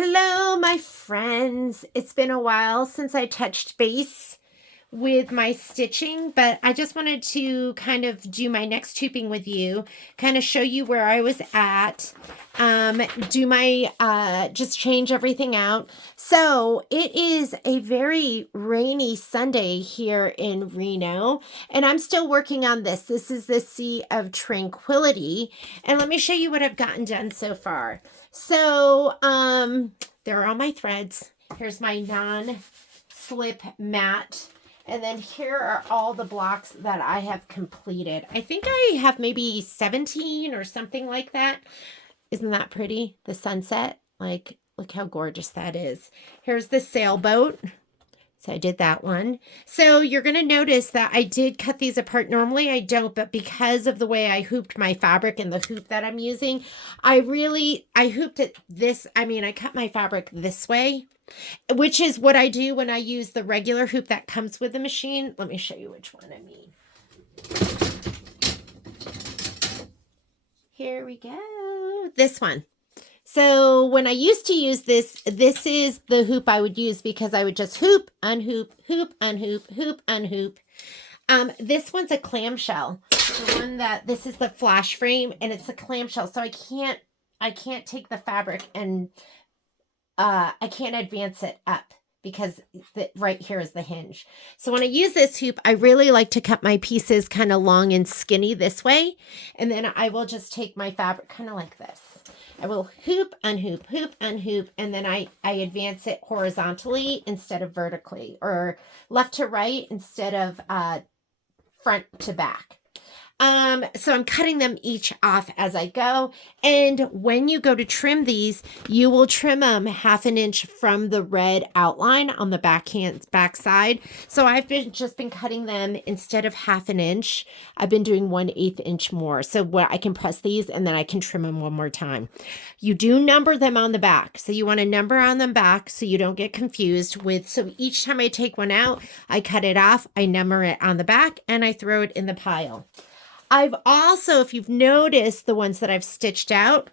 Hello, my friends. It's been a while since I touched base with my stitching, but I just wanted to kind of do my next tubing with you, kind of show you where I was at, do my, just change everything out. So it is a very rainy Sunday here in Reno, and I'm still working on this. This is the Sea of Tranquility, and let me show you what I've gotten done so far. So, there are all my threads. Here's my non-slip mat. And then here are all the blocks that I have completed. I think I have maybe 17 or something like that. Isn't that pretty? The sunset. Like, look how gorgeous that is. Here's the sailboat. So I did that one. So you're going to notice that I did cut these apart. Normally I don't, but because of the way I hooped my fabric and the hoop that I'm using, I hooped it this, I cut my fabric this way, which is what I do when I use the regular hoop that comes with the machine. Let me show you which one I mean. Here we go. This one. So when I used to use this is the hoop I would use because I would just hoop, unhoop, hoop, unhoop, hoop, unhoop. This one's a clamshell. The one that, this is the flash frame, and it's a clamshell. So I can't take the fabric and I can't advance it up because right here is the hinge. So when I use this hoop, I really like to cut my pieces kind of long and skinny this way. And then I will just take my fabric kind of like this. I will hoop, unhoop, hoop, unhoop, and then I advance it horizontally instead of vertically, or left to right instead of front to back. So I'm cutting them each off as I go. And when you go to trim these, you will trim them 1/2 inch from the red outline on the back side. So I've just been cutting them instead of 1/2 inch. I've been doing 1/8 inch more. So what I can press these and then I can trim them one more time. You do number them on the back. So you want to number on them back so you don't get confused with, so each time I take one out, I cut it off, I number it on the back, and I throw it in the pile. I've also, if you've noticed the ones that I've stitched out,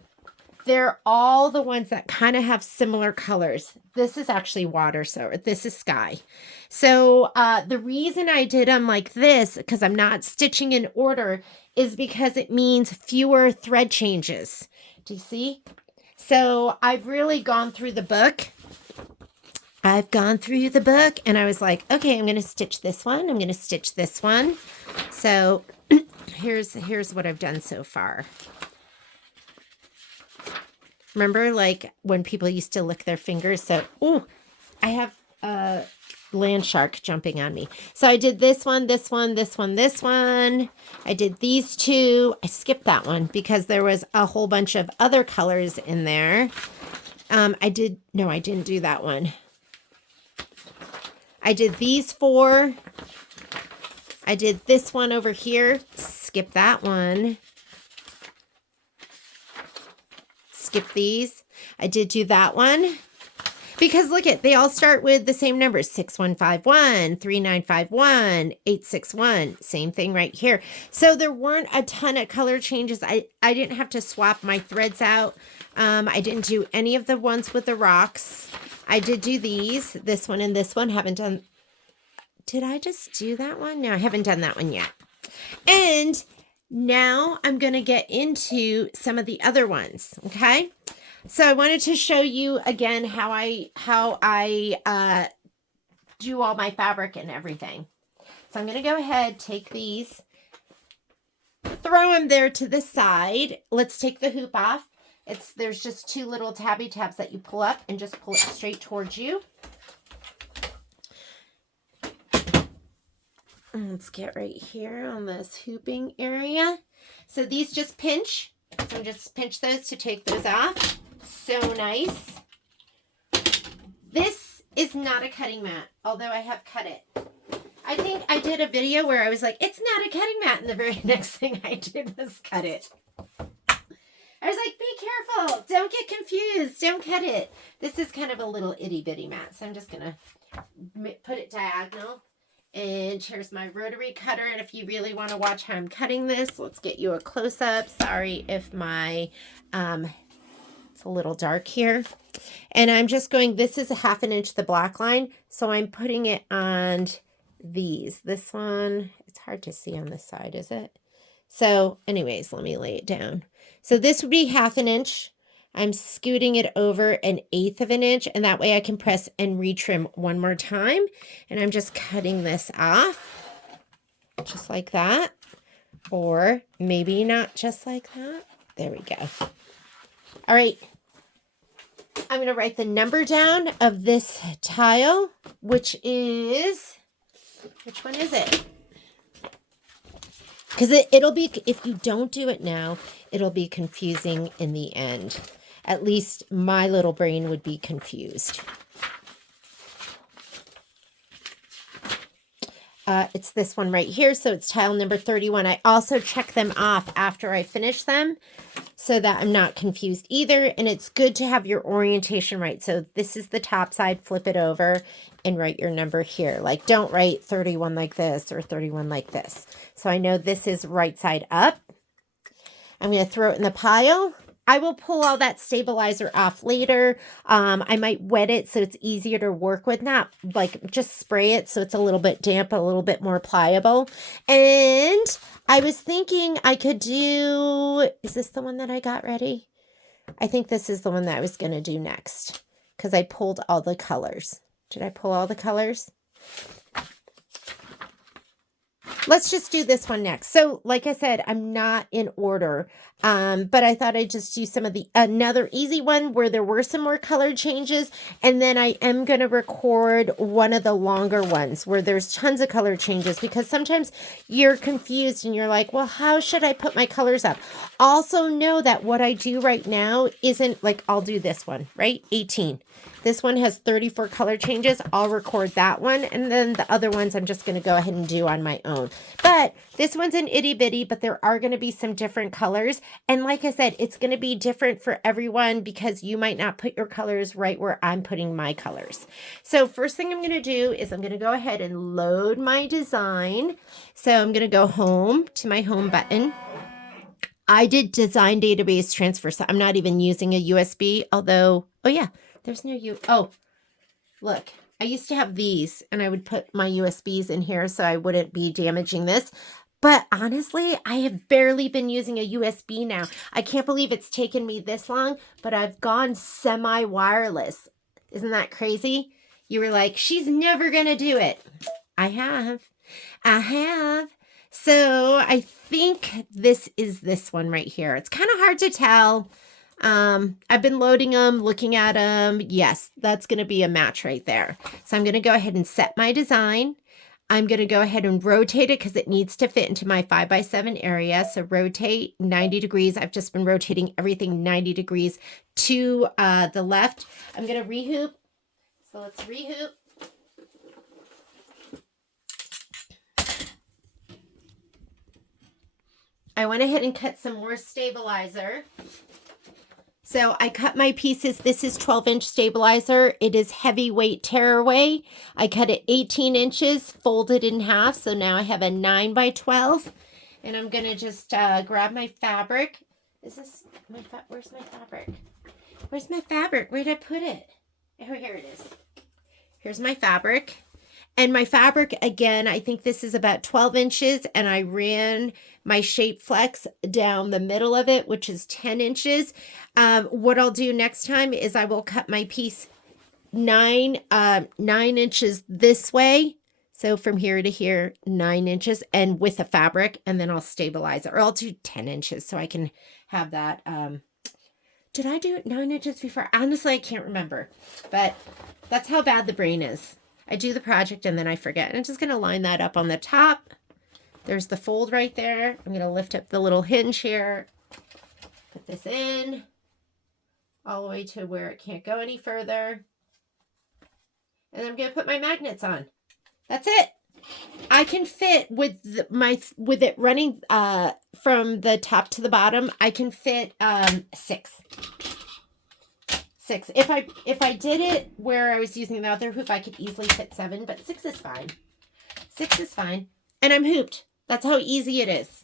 they're all the ones that kind of have similar colors. This is actually water, so this is sky. So the reason I did them like this, because I'm not stitching in order, is because it means fewer thread changes. Do you see? So I've really gone through the book. I've gone through the book and I was like, okay, I'm going to stitch this one. I'm going to stitch this one. So here's what I've done so far. Remember, like when people used to lick their fingers? So, I have a land shark jumping on me. So I did this one, this one, this one, this one. I did these two. I skipped that one because there was a whole bunch of other colors in there. I didn't do that one. I did these 4. I did this one over here. Skip that one. Skip these. I did do that one. Because look at, they all start with the same numbers. 6151, 3951, 861. Same thing right here. So there weren't a ton of color changes. I didn't have to swap my threads out. I didn't do any of the ones with the rocks. I did do these. This one and this one. Haven't done. Did I just do that one? No, I haven't done that one yet. And now I'm going to get into some of the other ones. Okay. So I wanted to show you again how I do all my fabric and everything. So I'm going to go ahead, take these, throw them there to the side. Let's take the hoop off. There's just 2 little tabby tabs that you pull up and just pull it straight towards you. Let's get right here on this hooping area. So these just pinch. So just pinch those to take those off. So nice. This is not a cutting mat, although I have cut it. I think I did a video where I was like, it's not a cutting mat, and the very next thing I did was cut it. I was like, be careful. Don't get confused. Don't cut it. This is kind of a little itty bitty mat, so I'm just going to put it diagonal. And here's my rotary cutter. And if you really want to watch how I'm cutting this, let's get you a close-up. Sorry if my It's a little dark here. And I'm just going, this is a 1/2 inch, the black line. So I'm putting it on these. This one, it's hard to see on this side, is it? So anyways, let me lay it down. So this would be 1/2 inch. I'm scooting it over 1/8 inch, and that way I can press and retrim one more time. And I'm just cutting this off, just like that. Or maybe not just like that. There we go. All right. I'm going to write the number down of this tile, which is, which one is it? Because it'll be, if you don't do it now, it'll be confusing in the end. At least my little brain would be confused. It's this one right here. So it's tile number 31. I also check them off after I finish them so that I'm not confused either. And it's good to have your orientation right. So this is the top side, flip it over and write your number here. Like don't write 31 like this or 31 like this. So I know this is right side up. I'm going to throw it in the pile. I will pull all that stabilizer off later. I might wet it so it's easier to work with. Not like just spray it so it's a little bit damp, a little bit more pliable. And I was thinking I could do, is this the one that I got ready? I think this is the one that I was going to do next because I pulled all the colors. Did I pull all the colors? Let's just do this one next. So like I said, I'm not in order, but I thought I'd just do some of the, another easy one where there were some more color changes. And then I am going to record one of the longer ones where there's tons of color changes because sometimes you're confused and you're like, well, how should I put my colors up? Also know that what I do right now isn't like, I'll do this one, right? 18. This one has 34 color changes. I'll record that one. And then the other ones I'm just going to go ahead and do on my own. But this one's an itty bitty, but there are going to be some different colors. And like I said, it's going to be different for everyone because you might not put your colors right where I'm putting my colors. So first thing I'm going to do is I'm going to go ahead and load my design. So I'm going to go home to my home button. I did design database transfer, so I'm not even using a USB, although, oh yeah. There's no oh, look, I used to have these and I would put my USBs in here so I wouldn't be damaging this. But honestly, I have barely been using a USB now. I can't believe it's taken me this long, but I've gone semi-wireless. Isn't that crazy? You were like, she's never going to do it. I have. So I think this is this one right here. It's kind of hard to tell. I've been loading them, looking at them. Yes, that's going to be a match right there. So I'm going to go ahead and set my design. I'm going to go ahead and rotate it because it needs to fit into my 5x7 area. So rotate 90 degrees. I've just been rotating everything 90 degrees to the left. I'm going to rehoop. So let's rehoop. I went ahead and cut some more stabilizer. So I cut my pieces. This is 12-inch stabilizer. It is heavyweight tearaway. I cut it 18 inches, folded in half. So now I have a 9x12. And I'm going to just grab my fabric. Is this my where's my fabric? Where's my fabric? Where did I put it? Oh, here it is. Here's my fabric. And my fabric, again, I think this is about 12 inches. And I ran my shape flex down the middle of it, which is 10 inches. What I'll do next time is I will cut my piece 9 inches this way. So from here to here, 9 inches and with the fabric, and then I'll stabilize it, or I'll do 10 inches so I can have that. Did I do 9 inches before? Honestly, I can't remember, but that's how bad the brain is. I do the project and then I forget. And I'm just going to line that up on the top. There's the fold right there. I'm going to lift up the little hinge here. Put this in all the way to where it can't go any further. And I'm going to put my magnets on. That's it. I can fit with with it running from the top to the bottom. I can fit 6. If I did it where I was using the other hoop, I could easily fit 7, but 6 is fine. 6 is fine. And I'm hooped. That's how easy it is.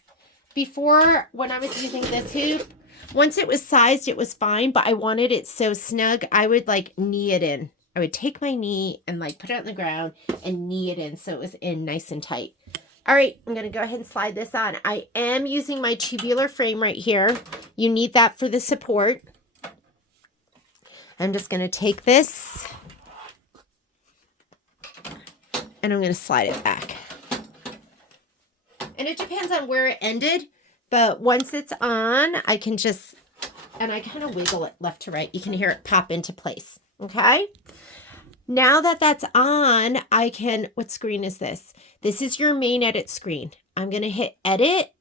Before, when I was using this hoop, Once it was sized, it was fine, but I wanted it so snug, I would like knee it in. I would take my knee and like put it on the ground and knee it in so it was in nice and tight. All right, I'm going to go ahead and slide this on. I am using my tubular frame right here. You need that for the support. I'm just going to take this and I'm going to slide it back. And it depends on where it ended, but once it's on, I can just, and I kind of wiggle it left to right. You can hear it pop into place, okay? Now that that's on, I can, what screen is this? This is your main edit screen. I'm going to hit edit,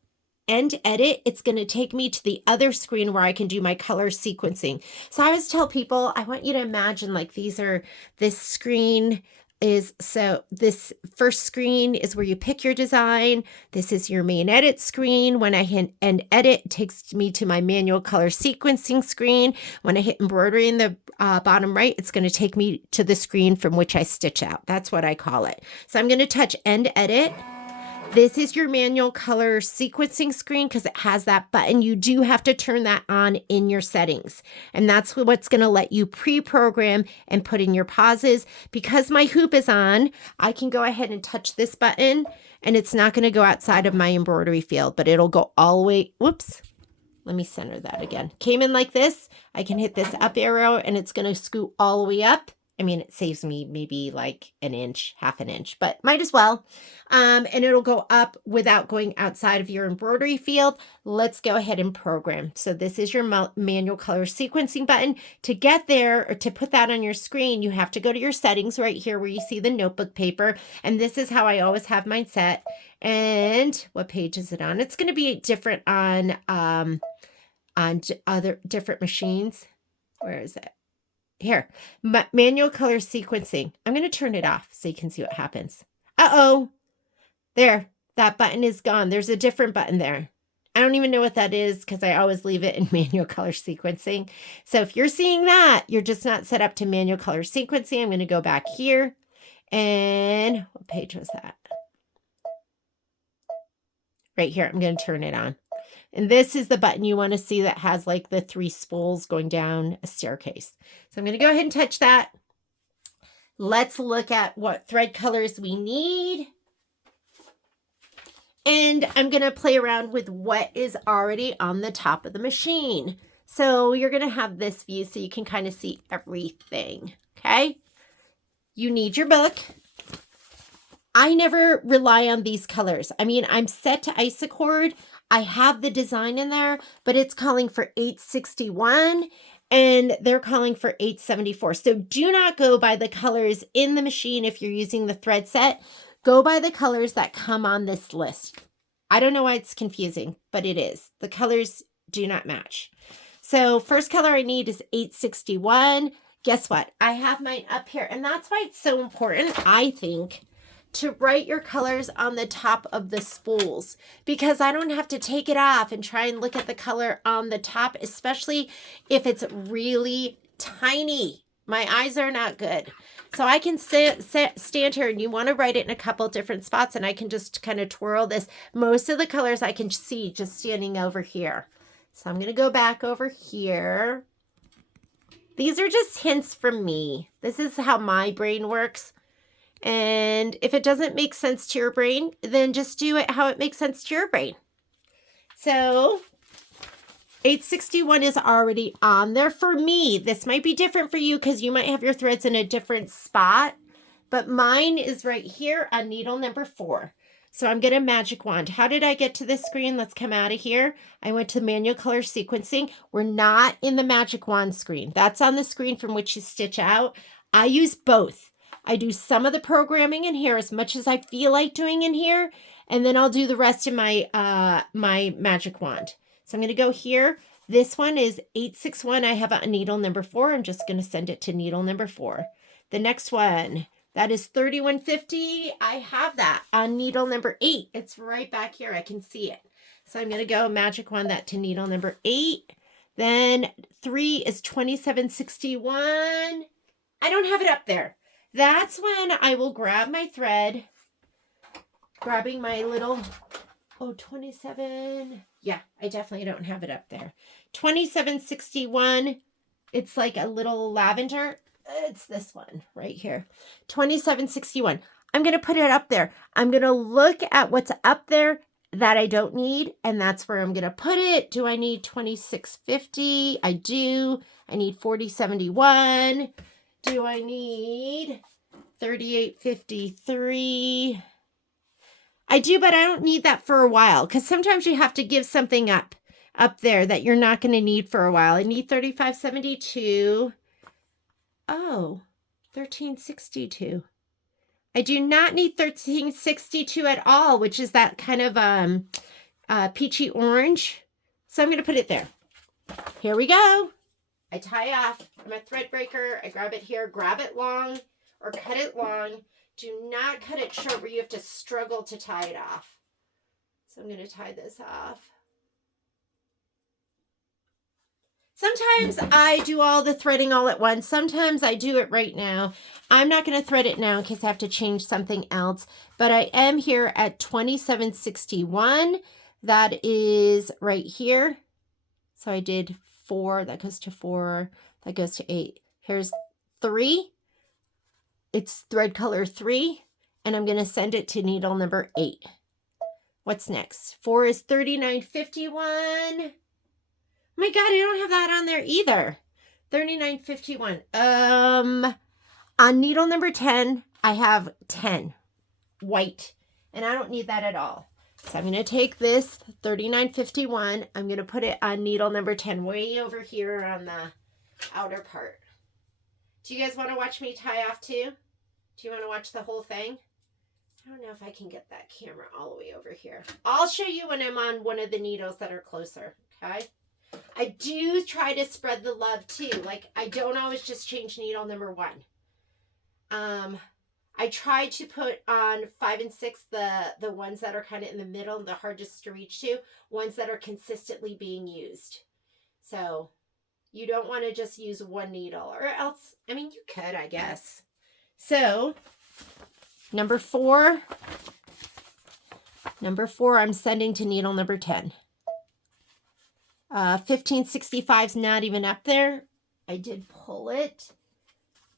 end edit. It's going to take me to the other screen where I can do my color sequencing. So I always tell people, I want you to imagine like this screen is, so this first screen is where you pick your design. This is your main edit screen. When I hit end edit, it takes me to my manual color sequencing screen. When I hit embroidery in the bottom right, it's going to take me to the screen from which I stitch out. That's what I call it. So I'm going to touch end edit. This is your manual color sequencing screen because it has that button. You do have to turn that on in your settings. And that's what's going to let you pre-program and put in your pauses. Because my hoop is on, I can go ahead and touch this button and it's not going to go outside of my embroidery field, but it'll go all the way, whoops. Let me center that again. Came in like this. I can hit this up arrow and it's going to scoot all the way up. I mean, it saves me maybe like an inch, half an inch, but might as well. And it'll go up without going outside of your embroidery field. Let's go ahead and program. So this is your manual color sequencing button. To get there or to put that on your screen, you have to go to your settings right here where you see the notebook paper. And this is how I always have mine set. And what page is it on? It's going to be different on other different machines. Where is it? Here, manual color sequencing. I'm going to turn it off so you can see what happens. Uh-oh. There, that button is gone. There's a different button there. I don't even know what that is because I always leave it in manual color sequencing. So if you're seeing that, you're just not set up to manual color sequencing. I'm going to go back here. And what page was that? Right here. I'm going to turn it on. And this is the button you want to see that has like the 3 spools going down a staircase. So I'm going to go ahead and touch that. Let's look at what thread colors we need. And I'm going to play around with what is already on the top of the machine. So you're going to have this view so you can kind of see everything. Okay. You need your book. I never rely on these colors. I mean, I'm set to Isacord. I have the design in there, but it's calling for 861 and they're calling for 874. So do not go by the colors in the machine if you're using the thread set. Go by the colors that come on this list. I don't know why it's confusing, but it is. The colors do not match. So first color I need is 861. Guess what? I have mine up here, and that's why it's so important, I think, to write your colors on the top of the spools, because I don't have to take it off and try and look at the color on the top, especially if it's really tiny. My eyes are not good. So I can stand here and you want to write it in a couple different spots and I can just kind of twirl this. Most of the colors I can see just standing over here. So I'm going to go back over here. These are just hints from me. This is how my brain works. And if it doesn't make sense to your brain, then just do it how it makes sense to your brain. So 861 is already on there for me. This might be different for you because you might have your threads in a different spot, but mine is right here on needle number 4. So I'm going to magic wand. How did I get to this screen? Let's come out of here. I went to manual color sequencing. We're not in the magic wand screen. That's on the screen from which you stitch out. I use both. I do some of the programming in here as much as I feel like doing in here, and then I'll do the rest in my my magic wand. So I'm going to go here. This one is 861. I have a needle number 4. I'm just going to send it to needle number 4. The next one, that is 3150. I have that on needle number 8. It's right back here. I can see it. So I'm going to go magic wand that to needle number 8. Then 3 is 2761. I don't have it up there. That's when I will grab my thread, grabbing my little Oh, 27. Yeah, I definitely don't have it up there. 2761. It's like a little lavender. It's this one right here. 2761. I'm going to put it up there. I'm going to look at what's up there that I don't need, and that's where I'm going to put it. Do I need 2650? I do. I need 4071. Do I need 3853? I do, but I don't need that for a while, because sometimes you have to give something up there that you're not going to need for a while. I need 3572. Oh, 1362. I do not need 1362 at all, which is that kind of peachy orange. So I'm going to put it there. Here we go. I tie off. I'm a thread breaker. I grab it here, grab it long or cut it long. Do not cut it short where you have to struggle to tie it off. So I'm going to tie this off. Sometimes I do all the threading all at once. Sometimes I do it right now. I'm not going to thread it now in case I have to change something else. But I am here at 2761. That is right here. So I did 4. That goes to 4. That goes to 8. Here's 3. It's thread color 3. And I'm going to send it to needle number 8. What's next? 4 is 3951. Oh my God, I don't have that on there either. 3951. On needle number 10, I have 10 white, and I don't need that at all. So I'm going to take this 3951. I'm going to put it on needle number 10 way over here on the outer part. Do you guys want to watch me tie off too? Do you want to watch the whole thing? I don't know if I can get that camera all the way over here. I'll show you when I'm on one of the needles that are closer, okay? I do try to spread the love too. Like, I don't always just change needle number 1. I try to put on 5 and 6 the ones that are kind of in the middle, the hardest to reach to, ones that are consistently being used. So you don't want to just use one needle, or else, I mean, you could, I guess. So number 4, I'm sending to needle number 10. 1565 is not even up there. I did pull it,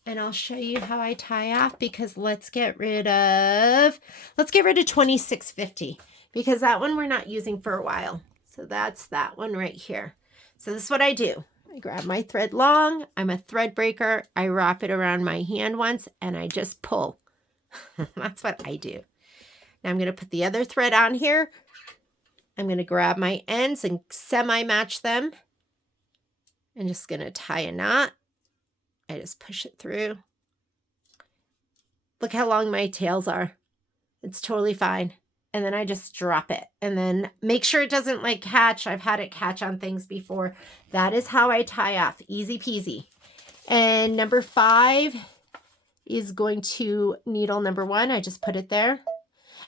and I'll show you how I tie off, because let's get rid of 2650, because that one we're not using for a while. So that's that one right here. So this is what I do. I grab my thread long. I'm a thread breaker. I wrap it around my hand once, and I just pull. That's what I do. Now I'm going to put the other thread on here. I'm going to grab my ends and semi-match them. I'm just going to tie a knot. I just push it through. Look how long my tails are. It's totally fine. And then I just drop it. And then make sure it doesn't like catch. I've had it catch on things before. That is how I tie off. Easy peasy. And number 5 is going to needle number 1. I just put it there.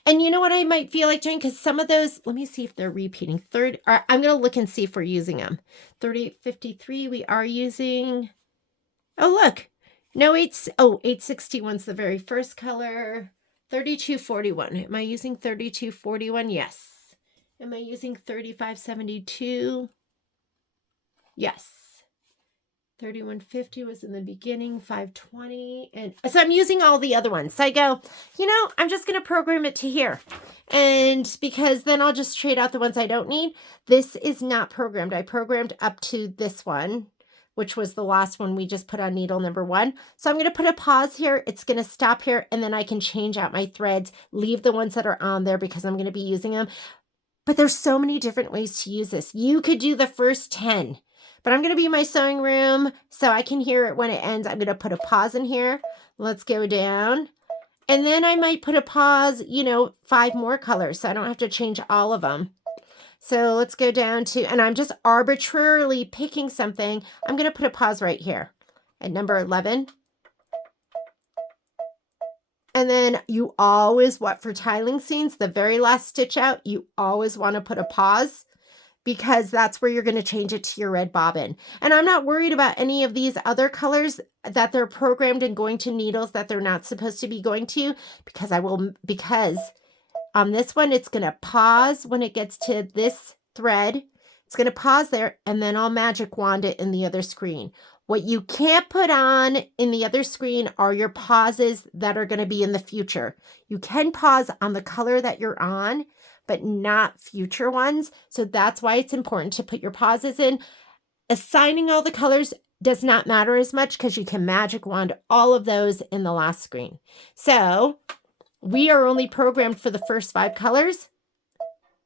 And you know what I might feel like doing? Because some of those, let me see if they're repeating. I'm going to look and see if we're using them. 3853 we are using. Oh, look. No, 861's the very first color. 3241. Am I using 3241? Yes. Am I using 3572? Yes. 3150 was in the beginning, 520. And so I'm using all the other ones. So I go, you know, I'm just going to program it to here. And because then I'll just trade out the ones I don't need. This is not programmed. I programmed up to this one, which was the last one we just put on needle number 1. So I'm going to put a pause here. It's going to stop here, and then I can change out my threads, leave the ones that are on there because I'm going to be using them. But there's so many different ways to use this. You could do the first 10, but I'm going to be in my sewing room so I can hear it when it ends. I'm going to put a pause in here. Let's go down. And then I might put a pause, 5 more colors so I don't have to change all of them. So let's go down to, and I'm just arbitrarily picking something. I'm going to put a pause right here at number 11. And then you always, for tiling seams, the very last stitch out, you always want to put a pause, because that's where you're going to change it to your red bobbin. And I'm not worried about any of these other colors that they're programmed and going to needles that they're not supposed to be going to, because on this one, it's going to pause when it gets to this thread. It's going to pause there, and then I'll magic wand it in the other screen. What you can't put on in the other screen are your pauses that are going to be in the future. You can pause on the color that you're on, but not future ones. So that's why it's important to put your pauses in. Assigning all the colors does not matter as much because you can magic wand all of those in the last screen. So we are only programmed for the first 5 colors,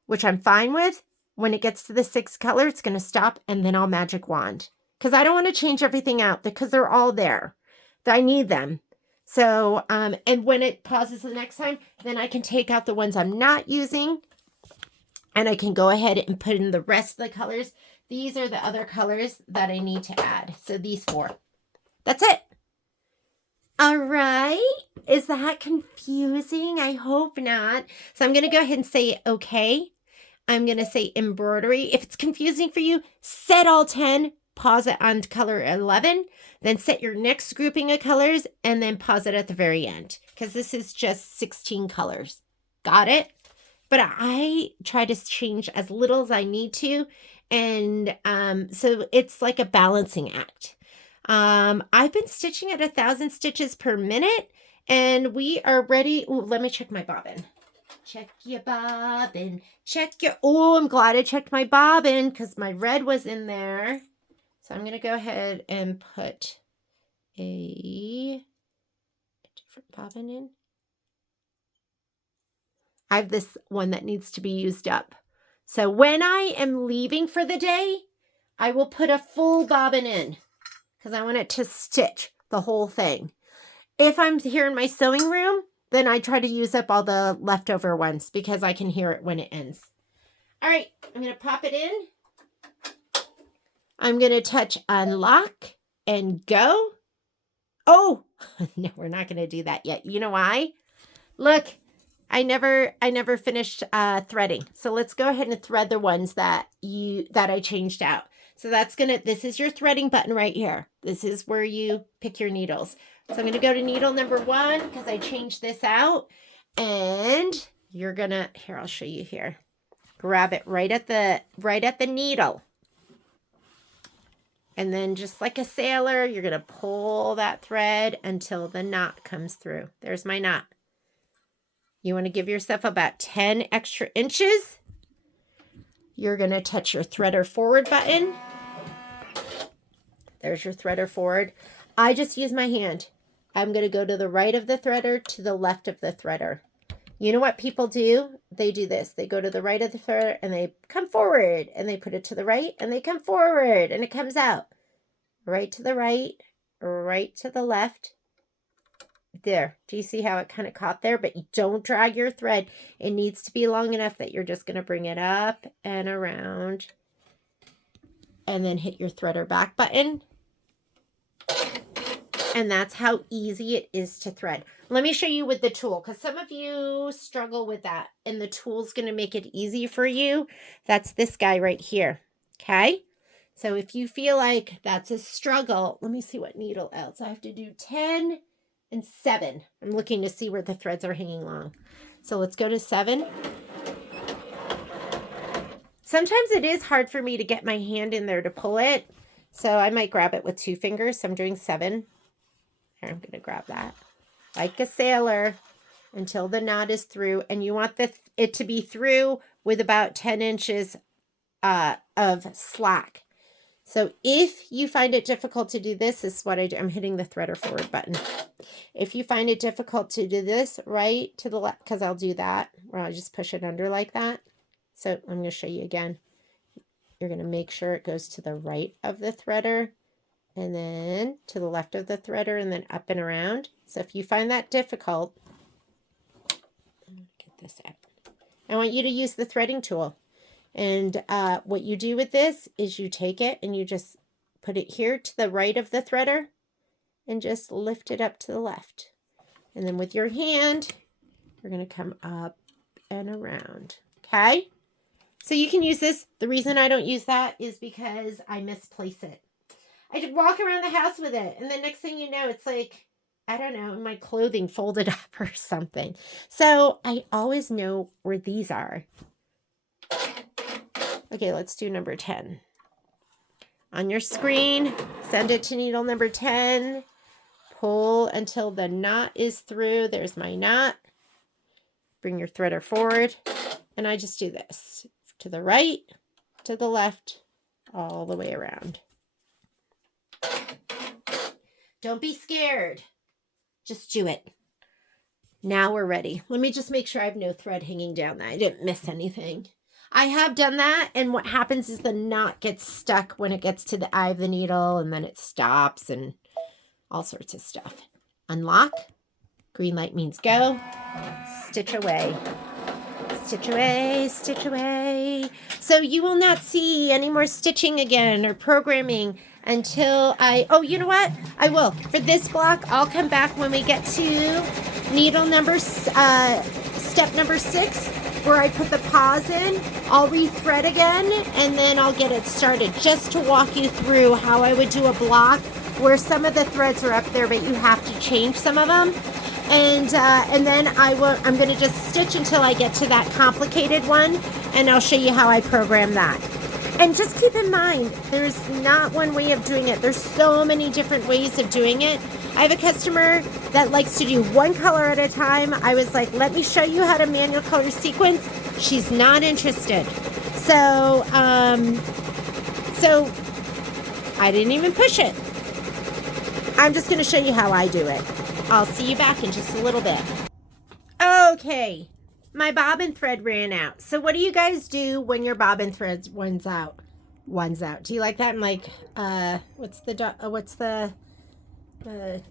which I'm fine with. When it gets to the 6th color, it's going to stop, and then I'll magic wand. Because I don't want to change everything out because they're all there. I need them. So, and when it pauses the next time, then I can take out the ones I'm not using, and I can go ahead and put in the rest of the colors. These are the other colors that I need to add. So these 4. That's it. All right. Is that confusing? I hope not. So I'm going to go ahead and say okay. I'm going to say embroidery. If it's confusing for you, set all 10, pause it on color 11, then set your next grouping of colors, and then pause it at the very end, because this is just 16 colors. Got it? But I try to change as little as I need to, and so it's like a balancing act. I've been stitching at 1,000 stitches per minute, and we are ready. Ooh, let me check my bobbin. Check your bobbin. Check your... Oh, I'm glad I checked my bobbin because my red was in there. So I'm going to go ahead and put a different bobbin in. I have this one that needs to be used up. So when I am leaving for the day, I will put a full bobbin in because I want it to stitch the whole thing. If I'm here in my sewing room, then I try to use up all the leftover ones because I can hear it when it ends. All right, I'm going to pop it in. I'm going to touch unlock and go. Oh, no, we're not going to do that yet. You know why? Look, I never finished threading. So let's go ahead and thread the ones that I changed out. So this is your threading button right here. This is where you pick your needles. So I'm going to go to needle number 1 because I changed this out. And you're going to, here, I'll show you here. Grab it right at the needle. And then just like a sailor, you're going to pull that thread until the knot comes through. There's my knot. You want to give yourself about 10 extra inches. You're going to touch your threader forward button. There's your threader forward. I just use my hand. I'm going to go to the right of the threader to the left of the threader. You know what people do? They do this. They go to the right of the threader and they come forward and they put it to the right and they come forward and it comes out. Right to the right, right to the left. There. Do you see how it kind of caught there? But you don't drag your thread. It needs to be long enough that you're just going to bring it up and around and then hit your threader back button. And that's how easy it is to thread. Let me show you with the tool because some of you struggle with that and the tool's going to make it easy for you. That's this guy right here. Okay. So if you feel like that's a struggle, let me see what needle else. I have to do 10 and 7. I'm looking to see where the threads are hanging long. So let's go to 7. Sometimes it is hard for me to get my hand in there to pull it. So I might grab it with 2 fingers. So I'm doing 7. Here, I'm going to grab that like a sailor until the knot is through. And you want it to be through with about 10 inches of slack. So if you find it difficult to do this is what I do. I'm hitting the threader forward button. If you find it difficult to do this, right to the left, because I'll do that, or I'll just push it under like that. So I'm going to show you again. You're going to make sure it goes to the right of the threader and then to the left of the threader and then up and around. So if you find that difficult, get this up. I want you to use the threading tool. And what you do with this is you take it and you just put it here to the right of the threader and just lift it up to the left. And then with your hand, you're going to come up and around. Okay? So you can use this. The reason I don't use that is because I misplace it. I walk around the house with it. And the next thing you know, it's like I don't know, my clothing folded up or something. So I always know where these are. Okay, let's do number 10. On your screen, send it to needle number 10. Pull until the knot is through. There's my knot. Bring your threader forward. And I just do this. To the right, to the left, all the way around. Don't be scared. Just do it. Now we're ready. Let me just make sure I have no thread hanging down that I didn't miss anything. I have done that, and what happens is the knot gets stuck when it gets to the eye of the needle, and then it stops and all sorts of stuff. Unlock. Green light means go. Stitch away. Stitch away, stitch away. So you will not see any more stitching again or programming until oh, you know what? I will. For this block, I'll come back when we get to needle number, step number 6, where I put the pause in. I'll rethread again, and then I'll get it started just to walk you through how I would do a block where some of the threads are up there, but you have to change some of them. And then I'm going to just stitch until I get to that complicated one, and I'll show you how I program that. And just keep in mind, there's not one way of doing it. There's so many different ways of doing it. I have a customer that likes to do one color at a time. I was like, let me show you how to manual color sequence. She's not interested. So I didn't even push it. I'm just going to show you how I do it. I'll see you back in just a little bit. Okay, my bobbin thread ran out. So what do you guys do when your bobbin thread runs out? Do you like that? I'm like, what's the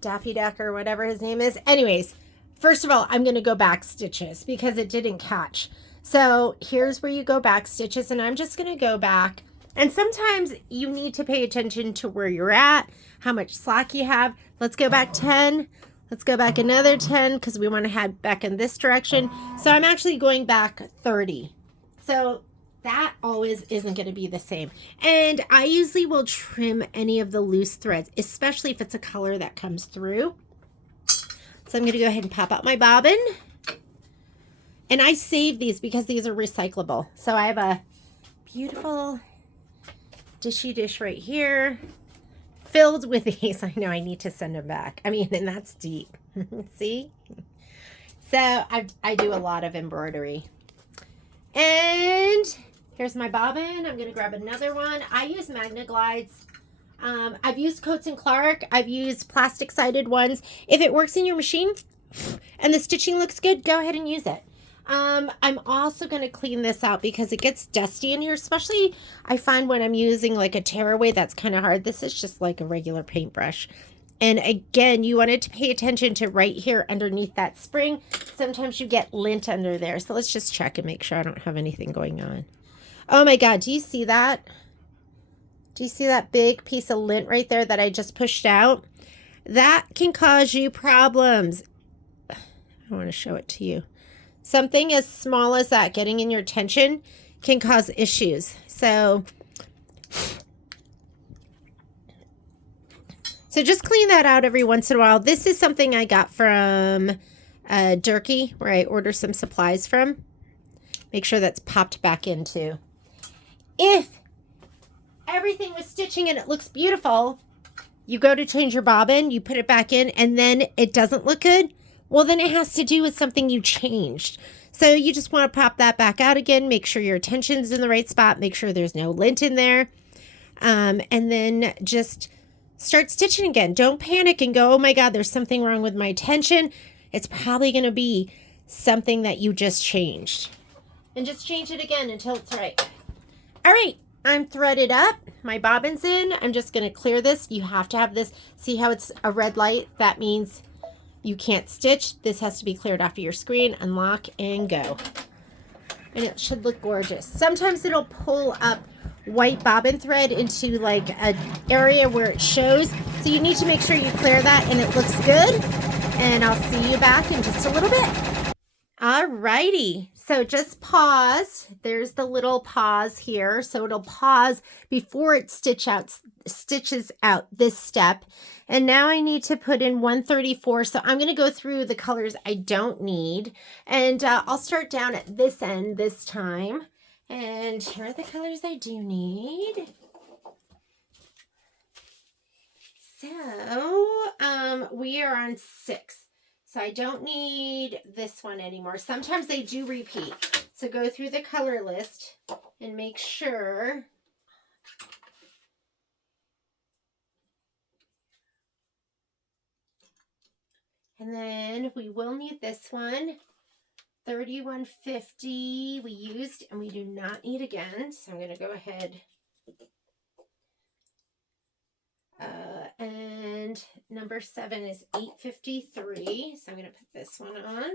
Daffy Duck or whatever his name is? Anyways, first of all, I'm going to go back stitches because it didn't catch. So here's where you go back stitches, and I'm just going to go back. And sometimes you need to pay attention to where you're at, how much slack you have. Let's go back 10. Let's go back another 10 because we want to head back in this direction. So I'm actually going back 30. So that always isn't going to be the same. And I usually will trim any of the loose threads, especially if it's a color that comes through. So I'm going to go ahead and pop out my bobbin. And I save these because these are recyclable. So I have a beautiful dishy dish right here, filled with these. I know I need to send them back. I mean, and that's deep. See? So I do a lot of embroidery. And here's my bobbin. I'm going to grab another one. I use Magna Glides. I've used Coats and Clark. I've used plastic sided ones. If it works in your machine and the stitching looks good, go ahead and use it. I'm also going to clean this out because it gets dusty in here, especially I find when I'm using like a tearaway, that's kind of hard. This is just like a regular paintbrush. And again, you wanted to pay attention to right here underneath that spring. Sometimes you get lint under there. So let's just check and make sure I don't have anything going on. Oh my God, do you see that? Do you see that big piece of lint right there that I just pushed out? That can cause you problems. I want to show it to you. Something as small as that getting in your tension can cause issues. So just clean that out every once in a while. This is something I got from Durkee, where I order some supplies from. Make sure that's popped back into. If everything was stitching and it looks beautiful, you go to change your bobbin, you put it back in, and then it doesn't look good, well, then it has to do with something you changed. So you just want to pop that back out again, make sure your tension's in the right spot, make sure there's no lint in there, and then just start stitching again. Don't panic and go, oh my God, there's something wrong with my tension. It's probably going to be something that you just changed. And just change it again until it's right. All right, I'm threaded up. My bobbin's in. I'm just going to clear this. You have to have this. See how it's a red light? That means you can't stitch. This has to be cleared off of your screen. Unlock and go. And it should look gorgeous. Sometimes it'll pull up white bobbin thread into like an area where it shows. So you need to make sure you clear that and it looks good. And I'll see you back in just a little bit. All righty. So just pause. There's the little pause here. So it'll pause before it stitches out this step. And now I need to put in 134. So I'm going to go through the colors I don't need. And I'll start down at this end this time. And here are the colors I do need. So we are on 6. So I don't need this one anymore. Sometimes they do repeat. So go through the color list and make sure. And then we will need this one. 3150 we used and we do not need again. So I'm going to go ahead. And number 7 is 853. So I'm going to put this one on.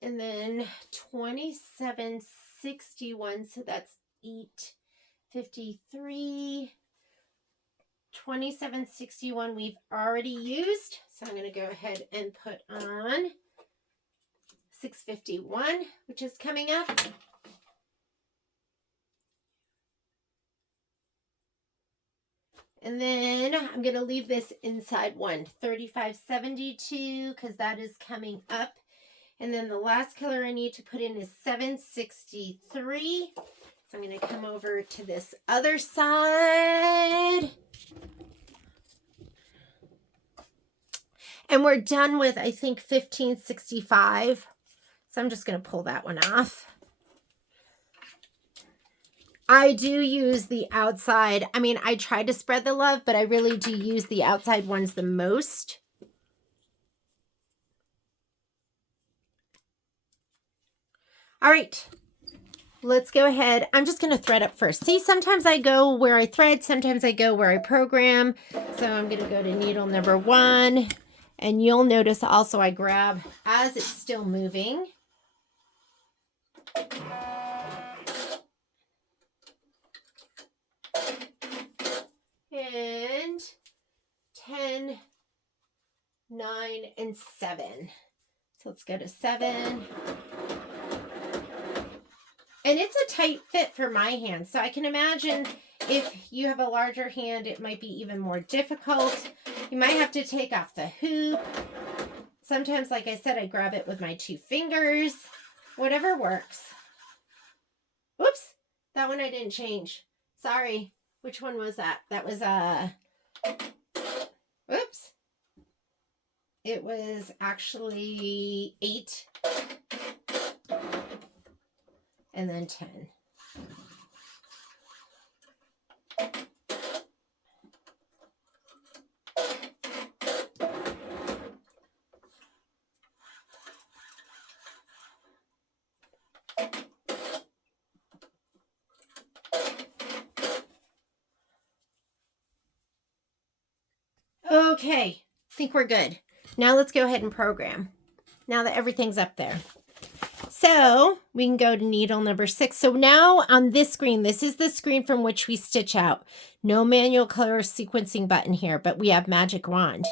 And then 2761. So that's 853. 2761 we've already used. So I'm going to go ahead and put on 651, which is coming up. And then I'm going to leave this inside one, 3572, because that is coming up. And then the last color I need to put in is 763. So I'm going to come over to this other side. And we're done with, I think, 1565. So I'm just going to pull that one off. I do use the outside. I mean, I try to spread the love, but I really do use the outside ones the most. All right, let's go ahead. I'm just going to thread up first. See, sometimes I go where I thread, sometimes I go where I program. So I'm going to go to needle number 1. And you'll notice also I grab as it's still moving. And 10, 9, and 7. So let's go to 7. And it's a tight fit for my hand. So I can imagine if you have a larger hand, it might be even more difficult. You might have to take off the hoop. Sometimes, like I said, I grab it with my 2 fingers. Whatever works. Oops, that one I didn't change. Sorry. Which one was that? That was, oops. It was actually 8. And then 10. Okay, I think we're good. Now let's go ahead and program. Now that everything's up there. So we can go to needle number 6. So now on this screen, this is the screen from which we stitch out. No manual color sequencing button here, but we have magic wand.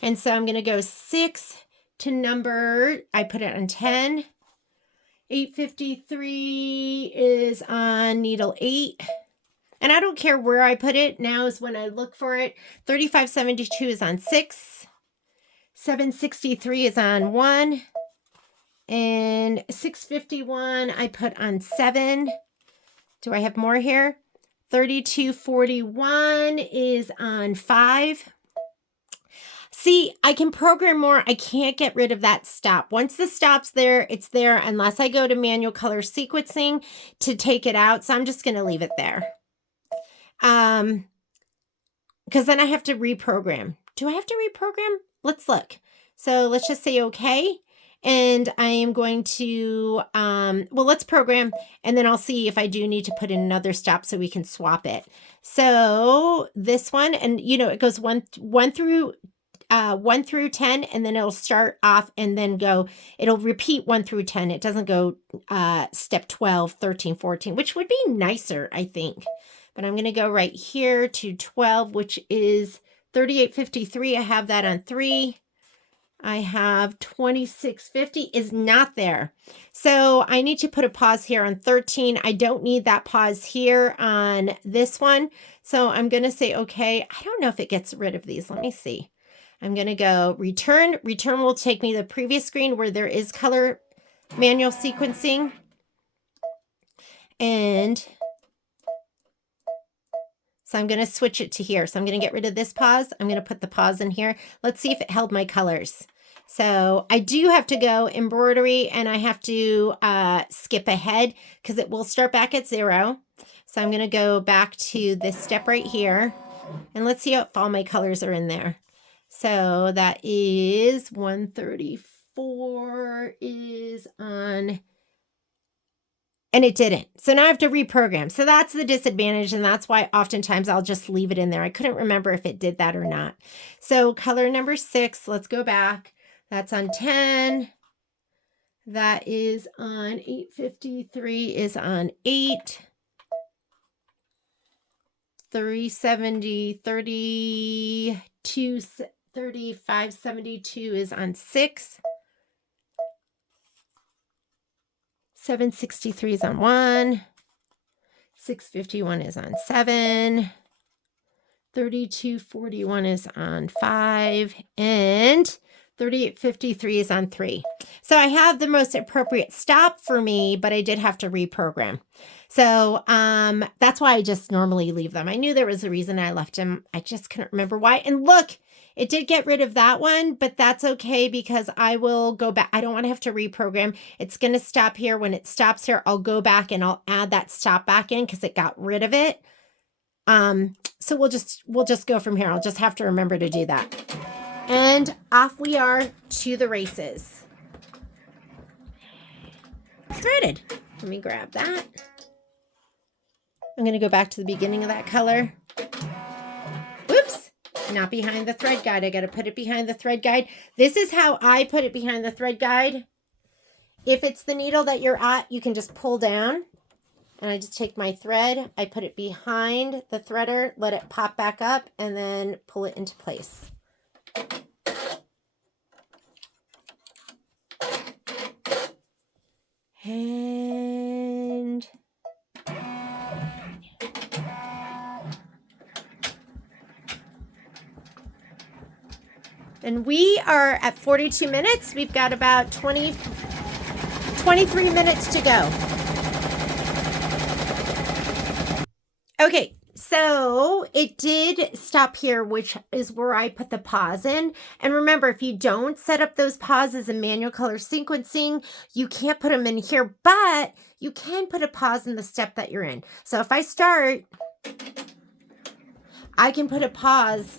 And so I'm going to go 6 to number, I put it on 10. 853 is on needle 8. And I don't care where I put it. Now is when I look for it. 3572 is on 6. 763 is on 1. And 651 I put on 7. Do I have more here? 3241 is on 5. See, I can program more. I can't get rid of that stop. Once the stop's there, it's there unless I go to manual color sequencing to take it out. So I'm just going to leave it there. Because then I have to reprogram. Do I have to reprogram? Let's look. So let's just say okay. And I am going to, well, let's program, and then I'll see if I do need to put in another stop so we can swap it. So this one, and you know, it goes one through 10, and then it'll start off and then go, it'll repeat 1 through 10. It doesn't go step 12, 13, 14, which would be nicer, I think. but I'm going to go right here to 12, which is 3853. I have that on 3. I have 2650 is not there. So I need to put a pause here on 13. I don't need that pause here on this one. So I'm going to say, okay, I don't know if it gets rid of these. Let me see. I'm going to go return. Return will take me to the previous screen where there is color manual sequencing. And so I'm going to switch it to here. So I'm going to get rid of this pause. I'm going to put the pause in here. Let's see if it held my colors. So I do have to go embroidery and I have to skip ahead because it will start back at 0. So I'm going to go back to this step right here and let's see if all my colors are in there. So that is 134 is on, and it didn't. So now I have to reprogram. So that's the disadvantage, and that's why oftentimes I'll just leave it in there. I couldn't remember if it did that or not. So color number 6, let's go back. That's on 10. That is on 853 is on 8. 370, 32, 3572 is on 6. 763 is on 1. 651 is on 7. 3241 is on 5. And 3853 is on 3. So I have the most appropriate stop for me, but I did have to reprogram. So that's why I just normally leave them. I knew there was a reason I left them. I just couldn't remember why. And look, it did get rid of that one, but that's okay because I will go back. I don't want to have to reprogram. It's going to stop here. When it stops here, I'll go back and I'll add that stop back in because it got rid of it. So we'll just go from here. I'll just have to remember to do that. And off we are to the races. Threaded. Let me grab that. I'm going to go back to the beginning of that color. Whoops, not behind the thread guide. I got to put it behind the thread guide. This is how I put it behind the thread guide. If it's the needle that you're at, you can just pull down. And I just take my thread, I put it behind the threader, let it pop back up, and then pull it into place. And we are at 42 minutes. We've got about 23 minutes to go. Okay, so it did stop here, which is where I put the pause in. And remember, if you don't set up those pauses in manual color sequencing, you can't put them in here, but you can put a pause in the step that you're in. So if I start, I can put a pause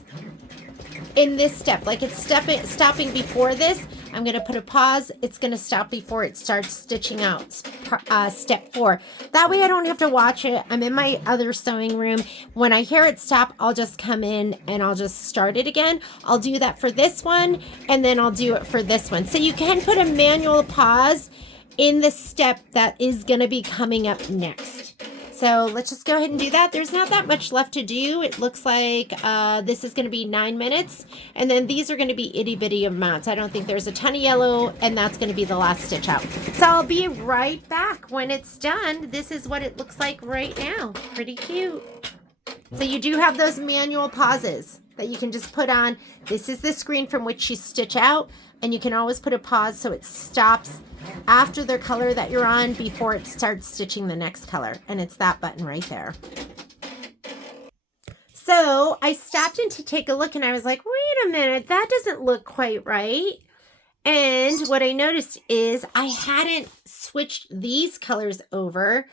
in this step, like it's stopping before this. I'm going to put a pause. It's going to stop before it starts stitching out step 4. That way I don't have to watch it. I'm in my other sewing room. When I hear it stop, I'll just come in and I'll just start it again. I'll do that for this one, and then I'll do it for this one. So you can put a manual pause in the step that is going to be coming up next. So let's just go ahead and do that. There's not that much left to do. It looks like this is going to be 9 minutes. And then these are going to be itty bitty amounts. I don't think there's a ton of yellow, and that's going to be the last stitch out. So I'll be right back when it's done. This is what it looks like right now. Pretty cute. So you do have those manual pauses that you can just put on. This is the screen from which you stitch out, and you can always put a pause so it stops after the color that you're on before it starts stitching the next color. And it's that button right there. So I stopped in to take a look and I was like, wait a minute, that doesn't look quite right. And what I noticed is I hadn't switched these colors over.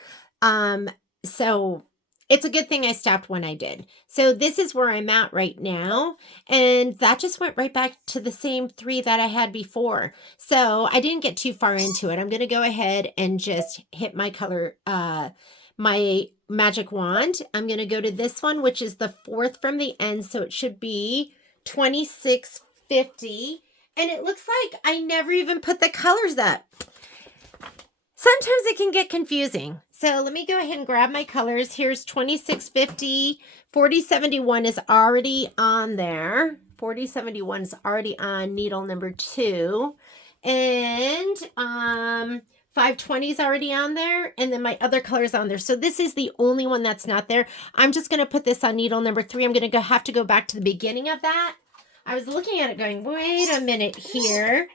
So it's a good thing I stopped when I did. So this is where I'm at right now. And that just went right back to the same 3 that I had before. So I didn't get too far into it. I'm going to go ahead and just hit my color, my magic wand. I'm going to go to this one, which is the 4th from the end. So it should be 2650. And it looks like I never even put the colors up. Sometimes it can get confusing. So let me go ahead and grab my colors. Here's 2650. 4071 is already on there. 4071 is already on needle number 2. And 520 is already on there. And then my other color is on there. So this is the only one that's not there. I'm just going to put this on needle number 3. I'm going to have to go back to the beginning of that. I was looking at it going, wait a minute here.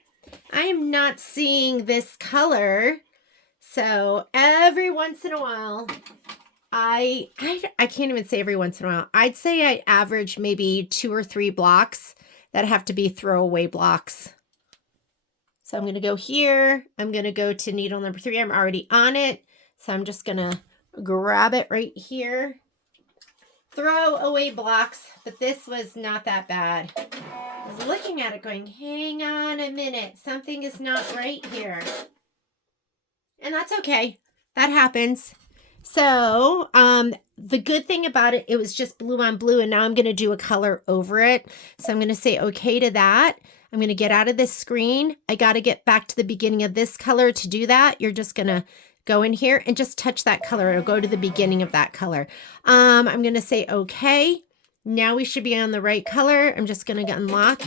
I am not seeing this color. So every once in a while, I can't even say every once in a while. I'd say I average maybe 2 or 3 blocks that have to be throwaway blocks. So I'm going to go here. I'm going to go to needle number 3. I'm already on it. So I'm just going to grab it right here. Throw away blocks, but this was not that bad. I was looking at it going, hang on a minute. Something is not right here. And that's okay. That happens. So, the good thing about it, it was just blue on blue, and now I'm going to do a color over it. So I'm going to say okay to that. I'm going to get out of this screen. I got to get back to the beginning of this color to do that. You're just going to go in here and just touch that color. It'll go to the beginning of that color. I'm going to say okay. Now we should be on the right color. I'm just going to unlock,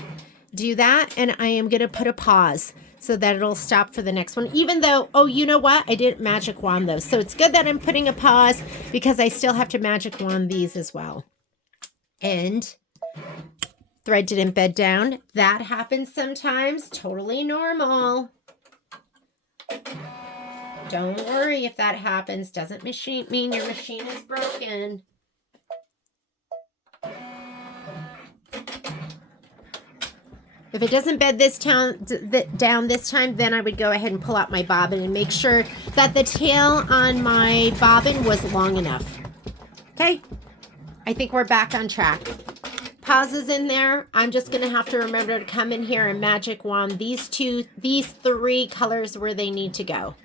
do that, and I am going to put a pause so that it'll stop for the next one. Even though, oh, you know what? I didn't magic wand those. So it's good that I'm putting a pause because I still have to magic wand these as well. And thread didn't bed down. That happens sometimes. Totally normal. Don't worry if that happens. Doesn't mean your machine is broken. If it doesn't bed down this time, then I would go ahead and pull out my bobbin and make sure that the tail on my bobbin was long enough. Okay, I think we're back on track. Pauses in there. I'm just going to have to remember to come in here and magic wand these 3 colors where they need to go.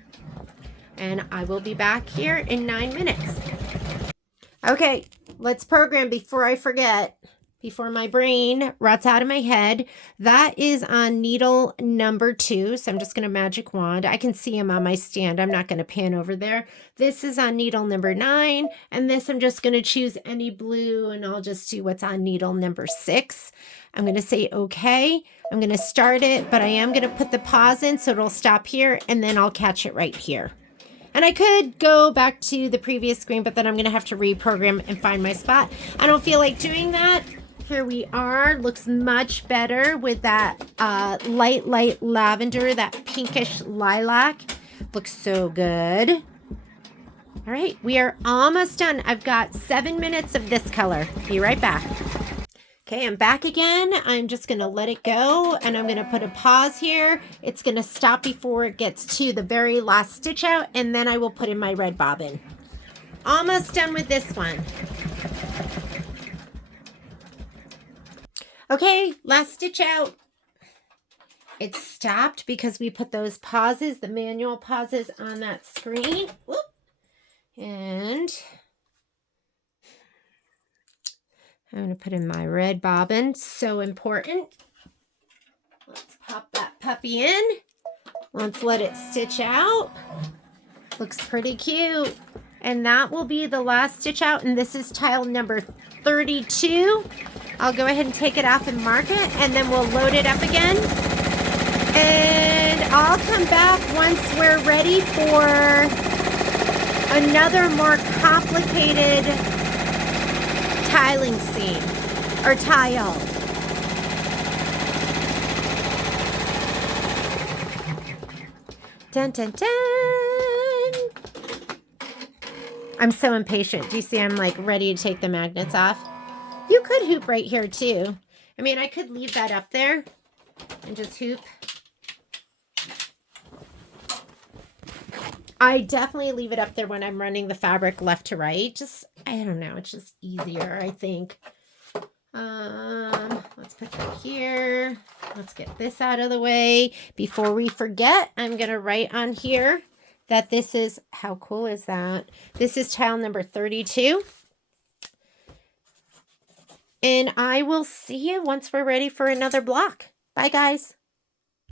And I will be back here in 9 minutes. Okay, let's program before I forget. Before my brain rots out of my head. That is on needle number 2. So I'm just going to magic wand. I can see him on my stand. I'm not going to pan over there. This is on needle number 9. And this I'm just going to choose any blue and I'll just do what's on needle number 6. I'm going to say okay. I'm going to start it, but I am going to put the pause in so it'll stop here and then I'll catch it right here. And I could go back to the previous screen, but then I'm going to have to reprogram and find my spot. I don't feel like doing that. Here we are. Looks much better with that light lavender, that pinkish lilac. Looks so good. All right, we are almost done. I've got 7 minutes of this color. Be right back. Okay, I'm back again. I'm just going to let it go, and I'm going to put a pause here. It's going to stop before it gets to the very last stitch out, and then I will put in my red bobbin. Almost done with this one. Okay, last stitch out. It stopped because we put those pauses, the manual pauses on that screen. Whoop. And I'm going to put in my red bobbin. So important. Let's pop that puppy in. Let's let it stitch out. Looks pretty cute. And that will be the last stitch out. And this is tile number 32. I'll go ahead and take it off and mark it, and then we'll load it up again. And I'll come back once we're ready for another more complicated tiling scene, or tile. Dun, dun, dun. I'm so impatient. Do you see I'm like ready to take the magnets off? You could hoop right here too. I mean, I could leave that up there and just hoop. I definitely leave it up there when I'm running the fabric left to right. Just, I don't know, it's just easier, I think. Let's put that here. Let's get this out of the way. Before we forget, I'm going to write on here that this is, how cool is that? This is tile number 32. And I will see you once we're ready for another block. Bye, guys.